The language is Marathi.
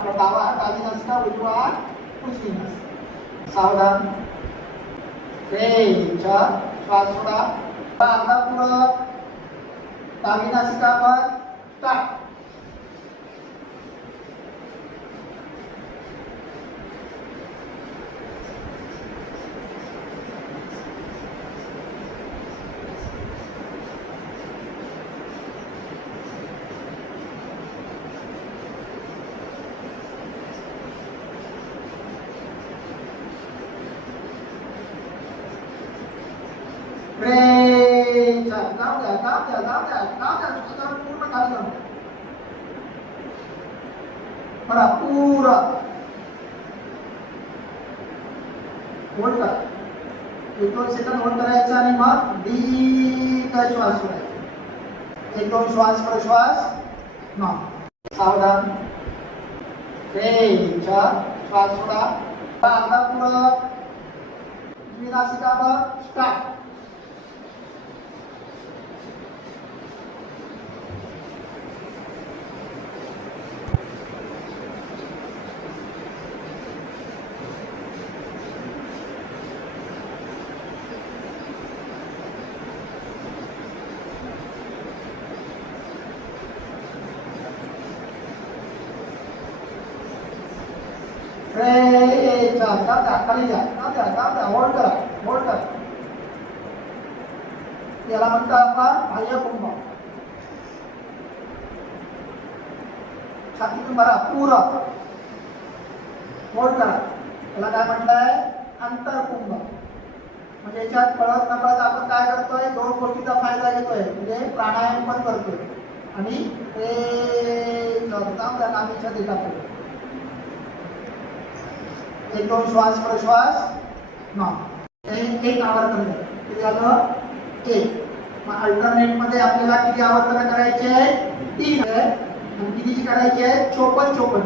डावा हात आधी नसता उजवा हात उजवी नसता. सावधान. 3 4 श्वास सोडा. अर्धा पूरक डावी नासिकावर स्टार्ट. जाऊ द्या पूर्ण खाली जाऊ द्या. बघा पुरा होल्ड करा. 1-2 सेकंद होल्ड करायचं आणि मग दीर्घ श्वास सोडायचा. 1-2 श्वास प्रश्वास न. सावधान. 3 4 श्वास सोडा. अर्धा पूरक नासिकावर स्टार्ट. खाली जा. होल्ड करा. याला म्हणतात आपण बाह्य कुंभ. छातीतून भरा पुरा. होल्ड करा. याला काय म्हणताय अंतरकुंभ. म्हणजे याच्यात कळत नकळत आपण काय करतोय, 2 गोष्टीचा फायदा घेतोय. म्हणजे प्राणायाम पण करतोय आणि नामीच्या दिला 1-2 श्वास प्रश्वास न. एक आवर्तन झालं 1. मग अल्टरनेट मध्ये आपल्याला किती आवर्तन करायचे आहेत 3 आणि कितीची करायची आहेत 54.